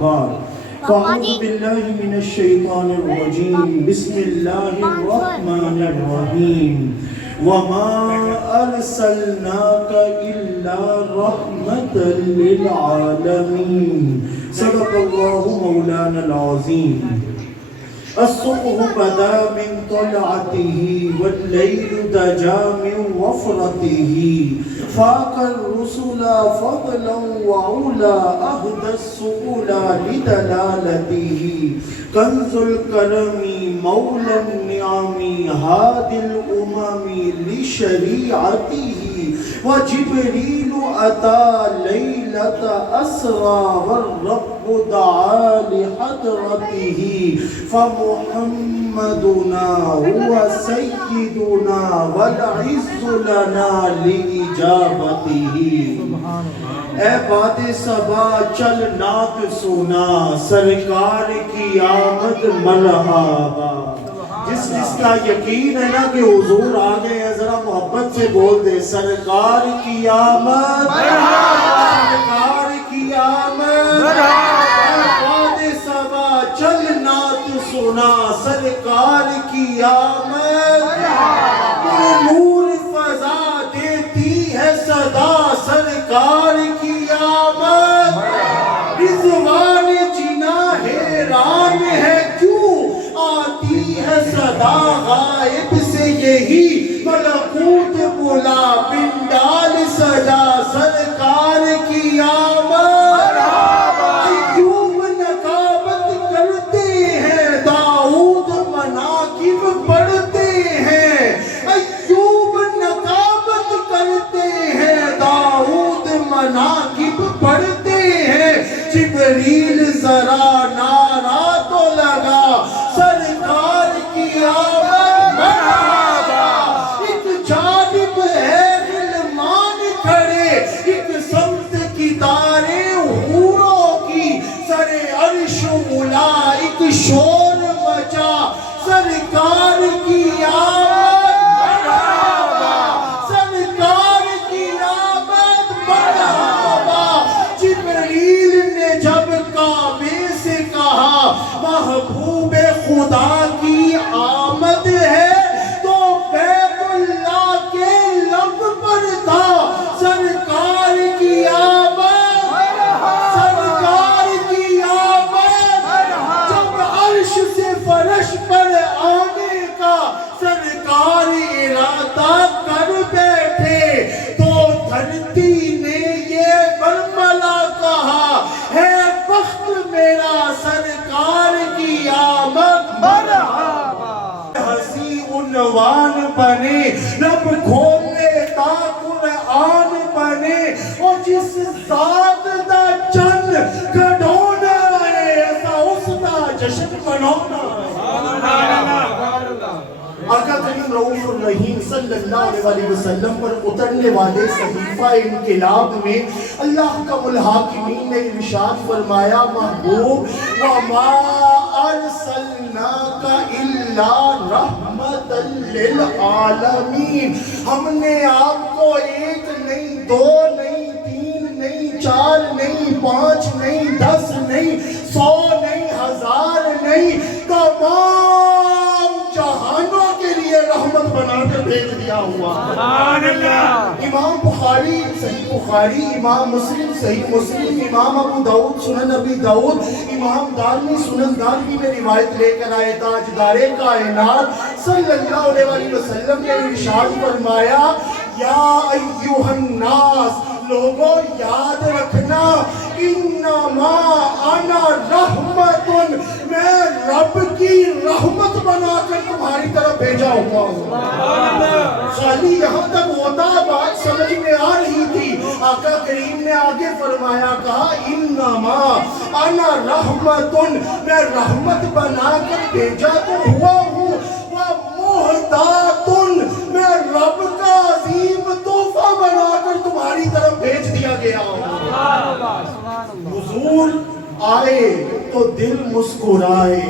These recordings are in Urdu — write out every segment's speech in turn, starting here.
بعد فاعوذ باللہ من الشیطان الرجیم بسم اللہ الرحمن الرحیم وما ارسلناک الا رحمتا للعالمین صدق اللہ مولانا العظیم الصبح بدا من طلعته والليل دجا من وفرته فاق الرسل فضلا وعلا أهدى السؤل لدلالته كنز الكرم مولى النعم هادي الأمم لشريعته وجبريل أتى ليلة أسرى والرب دعا لحضرته فمحمدنا هو سيدنا والعز لنا لإجابته اے باد صبا چل نعت سنا سرکار کی آمد مرحبا جس کا یقین ہے نا کہ حضور آگے ہے ذرا محبت سے بول دے سرکار کی آمد سرکار کی آمد باد صبا چل نعت سنا سرکار کی آمد نور فضا دیتی ہے صدا سرکار کی آمد رضوان جنا حیران ہے کیوں آتی ہے صدا غائب سے یہی ملکوت بلا پنڈال سجا سرکار کی آمد ایوب نقابت کرتے ہیں داؤد مناقب پڑھتے ہیں ایوب نقابت کرتے ہیں داؤد مناقب پڑھتے ہیں جبریل ذرا نعرہ تو لگا سرکار کی آمد مرحبا ایک جانب ہے غلمان کھڑے ایک سمت کی تاریں حوروں کی سر عرش ملا ایک شور مچا سرکار کی آمد مرحبا سرکار کی آمد مرحبا جبریل نے جب کعبے سے کہا محبوب خدا کی آمد ہے تو بیت اللہ کے لب پر تھا سرکار کی آمد سرکار کی آمد جب عرش سے فرش پر آنے کا سرکار ارادہ کر بیٹھے تو دھرتی نے یہ برملا کہا ہے بخت میرا سرکار کی آمد مرحبا ہنسی عنوان بنے لب کھولے تا قرآن بنے اور جس ذات دا چند کڑونا ہے ایسا اس دا جشن منونا آقا کریم رؤوف الرحیم صلی اللہ علیہ وسلم پر اترنے والے صحیفہ انقلاب میں اللہ کا الحاکمین نے ارشاد فرمایا محبوب وَمَا أَرْسَلْنَاكَ إِلَّا رَحْمَةً لِلْعَالَمِينَ ہم نے آپ کو ایک نہیں دو نہیں تین نہیں چار نہیں پانچ نہیں 10 نہیں 100 نہیں 1000 نہیں تمام جہانوں کے لیے رحمت بنا کر بھیج دیا ہوا امام بخاری صحیح بخاری امام مسلم صحیح مسلم امام ابو داؤد سنن ابی داؤد امام دارمی سنن دارمی میں روایت لے کر آئے تاجدار کائنات صلی اللہ علیہ وسلم نے ارشاد فرمایا یا ایوہ الناس لوگوں یاد رکھنا انما انا رحمت میں رب کی رحمت بنا کر تمہاری طرف بھیجا ہوا ہوں خالی یہاں تک ہوتا بات سمجھ میں آ رہی تھی آقا کریم نے آگے فرمایا کہا انما انا رحمت میں رحمت بنا کر بھیجا تو ہوا ہوں ومہدات میں رب کا عظیم تحفہ بنا کر تمہاری طرف بھیج دیا گیا ہوں حضور آئے تو دل مسکرائے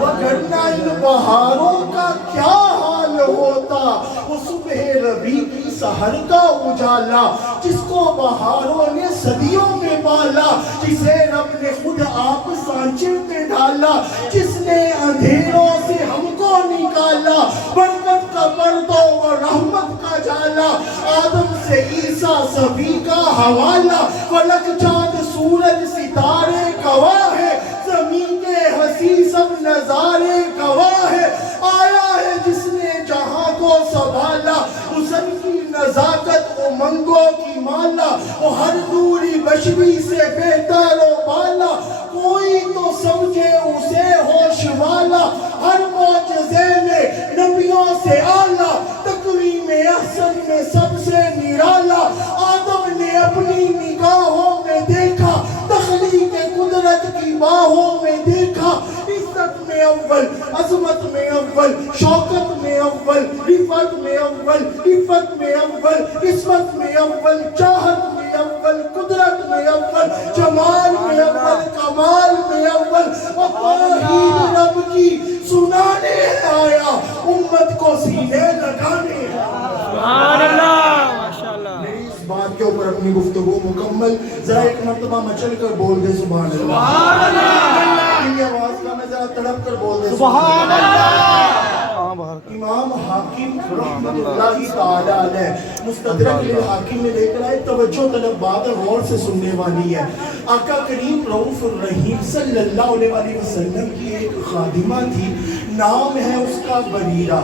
وگرنہ ان بہاروں کا کیا حال ہوتا وہ صبح ربیع کی سحر کا اجالا، جس کو بہاروں نے صدیوں میں پالا، جسے رب نے خود آپ سانچے پہ ڈالا، جس نے اندھیروں سے ہم کو نکالا، برکت کا پردہ و رحمت کا جالا، آدم سے عیسیٰ سبھی کا حوالہ، فلک چاند سورج ستارے گواہ ہے، زمین کے ہنسی سب نظارے گواہ ہے، آیا ہے جس نے جہاں کو سنبھالا، حسن کی نزاکت امنگوں کی مالا، وہ ہر دوری بشری سے بہتر و بالا، کوئی تو سمجھے اسے ہوش والا، ہر معجزے میں نبیوں سے اعلیٰ، تقویم احسن میں سب سے نرالا، آدم نے اپنی نگاہوں میں دیکھا، تخلیق قدرت کی باہوں میں دیکھا، عزت میں اول، عظمت میں اول، شوکت میں اول، رفعت میں اول، عفت میں اول، عصمت میں اول، چاہت میں اول، قدرت میں اول، جمال میں اول، کمال میں اول، توحید رب کی سنانے آیا، امت کو سینے لگانے سبحان اللہ، ماشاءاللہ۔ میری اس بات کے اوپر اپنی گفتگو مکمل، ذرا ایک مرتبہ مچل کر بول دے سبحان اللہ، سبحان اللہ، اپنی آواز کا میں ذرا تڑپ کر بول دے سبحان اللہ۔ امام حاکم رحمت اللہ تعالی علیہ مستدرک للحاکم میں لے کر آئے، توجہ طلب بات ہے، غور سے سننے والی ہے۔ آقا کریم رؤوف الرحیم صلی اللہ علیہ وسلم کی ایک خادمہ تھی، نام ہے اس کا بریرہ۔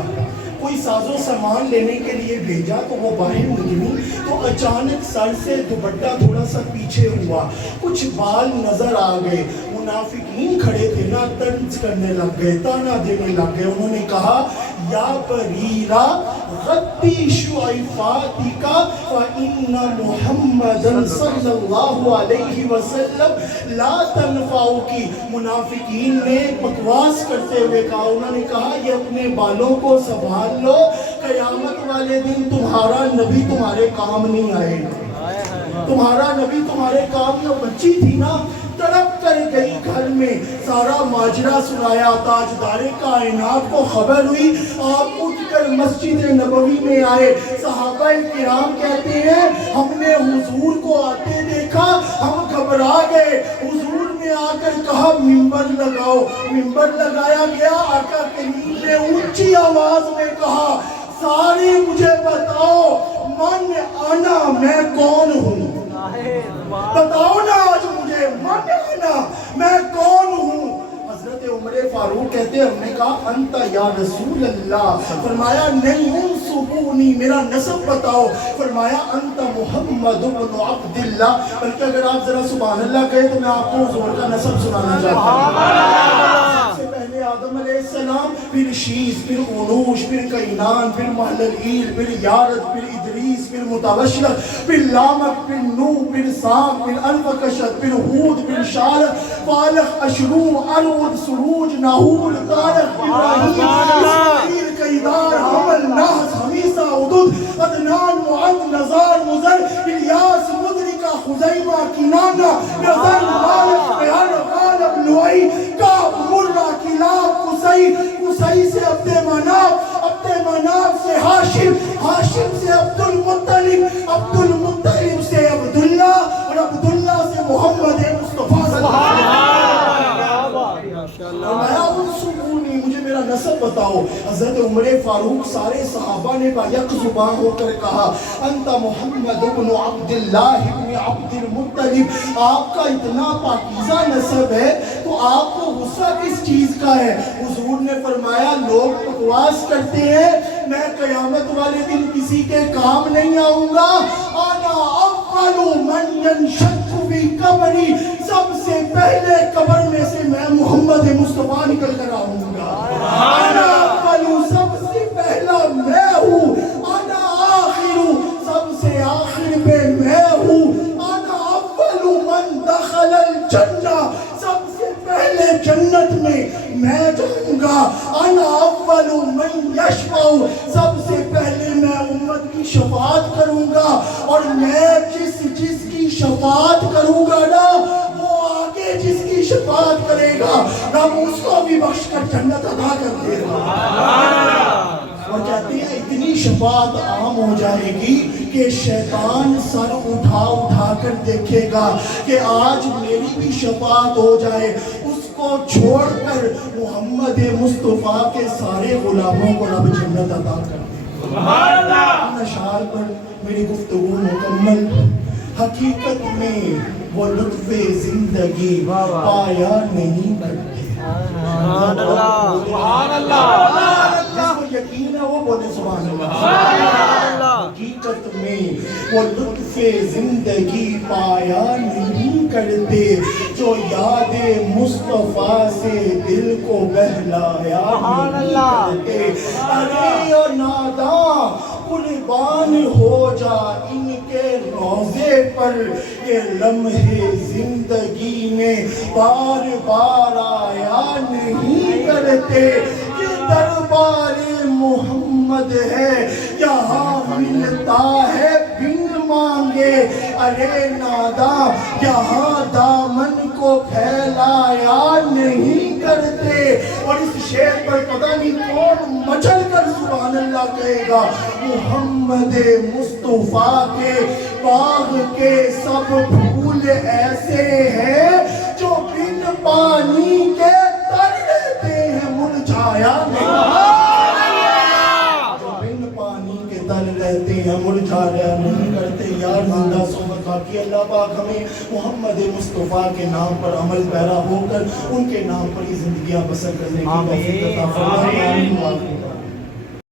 کوئی ساز و سامان لینے کے لیے بھیجا تو وہ باہر نکلی تو اچانک سر سے دوپٹہ تھوڑا سا پیچھے ہوا، کچھ بال نظر آ گئے، منافقین کھڑے تھے نا، طنز کرنے لگ گئے، تانا دینے لگ گئے، انہوں نے کہا یا بریرہ غطی شعیفاتک فإن محمدًا صلی اللہ علیہ وسلم لا تنفعکی۔ منافقین نے بکواس کرتے ہوئے کہا، انہوں نے کہا یہ اپنے بالوں کو سنبھال لو، قیامت والے دن تمہارا نبی تمہارے کام نہیں آئے گا، تمہارا نبی تمہارے کام، یہ بچی تھی نا، تڑپ کر گئی گھر میں، سارا ماجرا سنایا، تاجدار کائنات کو خبر ہوئی، آپ اٹھ کر مسجد نبوی میں آئے، صحابہ کرام کہتے ہیں ہم نے حضور کو آتے دیکھا، ہم گھبرا گئے، حضور نے آ کر کہا منبر لگاؤ، منبر لگایا گیا، آقا کریم نے اونچی آواز میں کہا ساری مجھے بتاؤ من انا، میں کون ہوں، بتاؤ نا آج مجھے من انا، میں کون ہوں۔ حضرت عمر فاروق کہتے ہیں ہم نے کہا انت یا رسول اللہ، فرمایا نہیں انسبونی، میرا نسب بتاؤ، فرمایا انت محمد بن عبداللہ، بلکہ اگر آپ ذرا سبحان اللہ کہیں تو میں آپ کو حضور کا نسب سنانا چاہتا ہوں۔ سب سے پہلے آدم علیہ السلام، پھر شیس، پھر انوش، پھر کینان، پھر محللیل، پھر یارد، پھر ادریس، پھر متوشت، پھر لامک، پھر نو، پھر سام، پھر الفکشت، پھر ہود، پھر شارق، فالق، اشروع، الود، سروج، ناہور، تارق، ابراہیم، اسماعیل، قیدار، حمل، نحس، حمیسہ، عدد، عدنان، معد، نزار، مزر، الیاس، مدرکہ، خزیمہ، کنانہ، نظر، مالک، بہر، غالب، لوئی، کعب، مرہ، کلاب، قصی، قصی سے عبد مناف، عبد مناف سے ہاشم، ہاشم سے عبد المطلب، عبد المطلب سے عبداللہ، اور عبداللہ سے محمد مصطفیٰ صلی اللہ علیہ وسلم۔ فرمایا انسبونی، مجھے میرا نسب بتاؤ۔ حضرت عمر فاروق سارے صحابہ نے یک زبان ہو کر کہا انت محمد بن عبداللہ بن عبد المطلب، آپ کا اتنا پاکیزہ نسب ہے تو آپ کو غصہ کس چیز کا ہے؟ حضور نے فرمایا لوگ بکواس کرتے ہیں میں قیامت والے دن کسی کے کام نہیں آؤں گا، انا اول من ینشق فی قبری، سب سے پہلے قبر میں سے میں محمد مصطفیٰ نکل کر آؤں گا، انا اول، سب سے پہلا میں ہوں، انا آخر، سب سے آخر پہ میں ہوں، انا اول من دخل الجنہ، سب سے پہلے جنت میں جاؤں گا، انا اول من یشفع، سب سے پہلے میں امت کی شفاعت کروں گا، اور میں جس کی شفاعت کروں گا نا وہ آگے جس کی شفاعت کرے گا رب اس کو بھی بخش کر جنت عطا کر دے گا۔ اور کہتے ہیں اتنی شفاعت عام ہو جائے گی کہ شیطان سر اٹھا اٹھا کر دیکھے گا کہ آج میری بھی شفاعت ہو جائے، اس کو چھوڑ کر محمد مصطفیٰ کے سارے غلاموں کو رب جنت عطا کر دے۔ سبحان اللہ۔ ان اشعار پر میری گفتگو مکمل۔ حقیقت میں وہ لطف زندگی پایا نہیں کرتے۔ سبحان اللہ۔ سبحان اللہ۔ جس کو یقین ہے وہ بولے سبحان اللہ۔ سبحان اللہ۔ حقیقت میں وہ لطف زندگی پایا نہیں کرتے جو یاد مصطفیٰ سے دل کو بہلایا نہیں کرتے۔ ارے او ناداں قربان ہو جا ان کے روضے پر، یہ لمحے زندگی میں بار بار آیا نہیں کرتے۔ یہ دربار محمد ہے یہاں ملتا ہے بن مانگے، ارے ناداں یہاں دامن کو پھیلایا نہیں کرتے۔ اور اس شعر پر پتہ نہیں کون مچل کر سبحان اللہ کہے گا۔ محمد مصطفیٰ کے باغ کے سب پھول ایسے ہیں جو بن پانی کے تر رہتے ہیں، مرجھایا نہیں، جو بن پانی کے تر رہتے ہیں مرجھایا نہیں کرتے۔ یار زندہ صحبت باقی، اللہ پاک ہمیں محمد مصطفیٰ کے نام پر عمل پیرا ہو کر ان کے نام پر ہی زندگیاں بسر کرنے کی توفیق عطا فرمائے۔ آمین۔